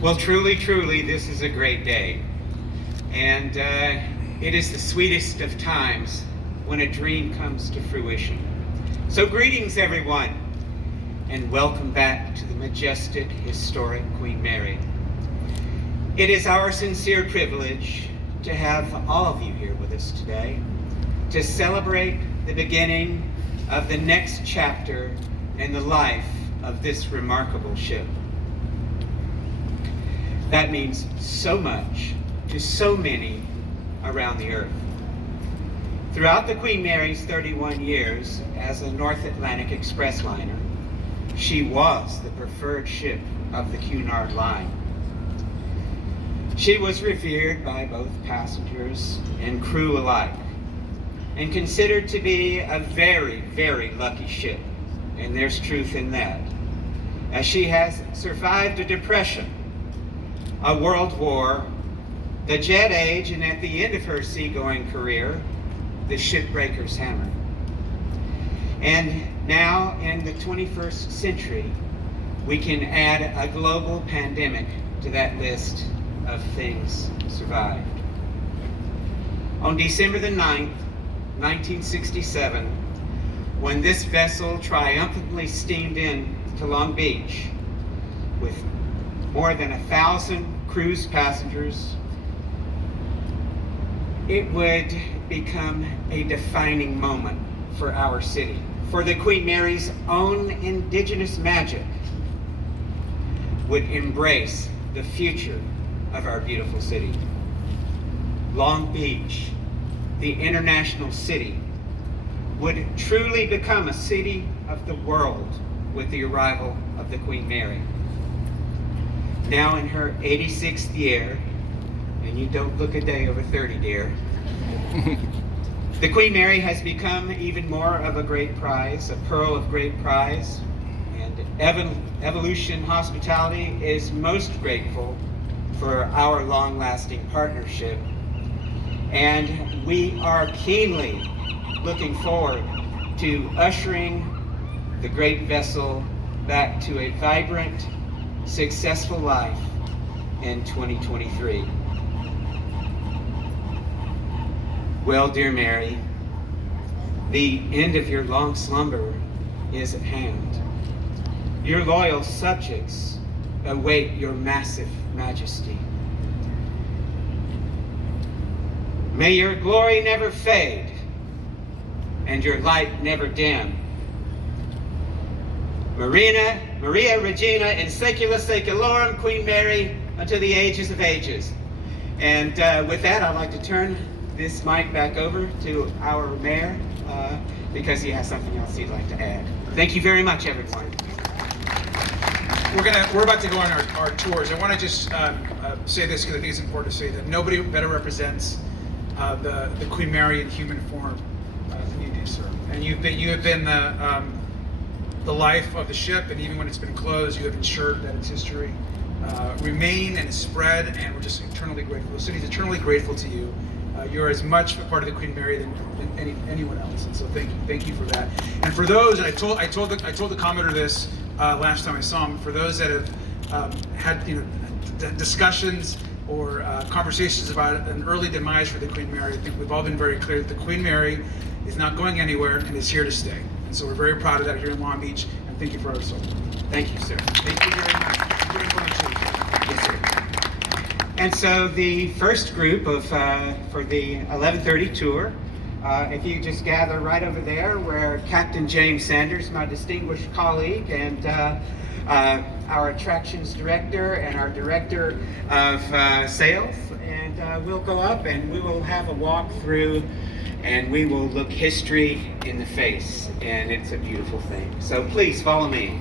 Well, truly, truly, this is a great day. And it is the sweetest of times when a dream comes to fruition. So greetings, everyone, and welcome back to the majestic, historic Queen Mary. It is our sincere privilege to have all of you here with us today to celebrate the beginning of the next chapter in the life of this remarkable ship. That means so much to so many around the earth. Throughout the Queen Mary's 31 years as a North Atlantic Express liner, she was the preferred ship of the Cunard Line. She was revered by both passengers and crew alike, and considered to be a very, very lucky ship, and there's truth in that, as she has survived a depression, a world war, the jet age, and at the end of her seagoing career, the shipbreaker's hammer. And now in the 21st century, we can add a global pandemic to that list of things survived. On December the 9th, 1967, when this vessel triumphantly steamed in to Long Beach with more than 1,000 cruise passengers, it would become a defining moment for our city, for the Queen Mary's own indigenous magic would embrace the future of our beautiful city. Long Beach, the international city, would truly become a city of the world with the arrival of the Queen Mary. Now in her 86th year, and you don't look a day over 30, dear, the Queen Mary has become even more of a great prize, a pearl of great prize, and Evolution Hospitality is most grateful for our long-lasting partnership, and we are keenly looking forward to ushering the great vessel back to a vibrant, successful life in 2023. Well, dear Mary, the end of your long slumber is at hand. Your loyal subjects await your massive majesty. May your glory never fade and your light never dim. Maria Regina in Secula Seculorum, Queen Mary, unto the ages of ages. And with that, I'd like to turn this mic back over to our mayor because he has something else he'd like to add. Thank you very much, everyone. We're about to go on our tours. I want to just say this because I think it's important to say that nobody better represents the Queen Mary in human form than you do, sir. And you have been the life of the ship, and even when it's been closed, you have ensured that its history remain and spread, and we're just eternally grateful. The city's eternally grateful to you. You're as much a part of the Queen Mary than anyone else, and so thank you for that. And for those, and I told the Commodore this last time I saw him. For those that have had discussions or conversations about an early demise for the Queen Mary, I think we've all been very clear that the Queen Mary is not going anywhere and is here to stay. And so we're very proud of that here in Long Beach, and thank you for our support. Thank you, sir. Thank you very much. Yes, sir. And so the first group of for the 11:30 tour, if you just gather right over there where Captain James Sanders, my distinguished colleague, and our attractions director and our director of sales, and we'll go up and we will have a walk through and we will look history in the face, and it's a beautiful thing. So please follow me.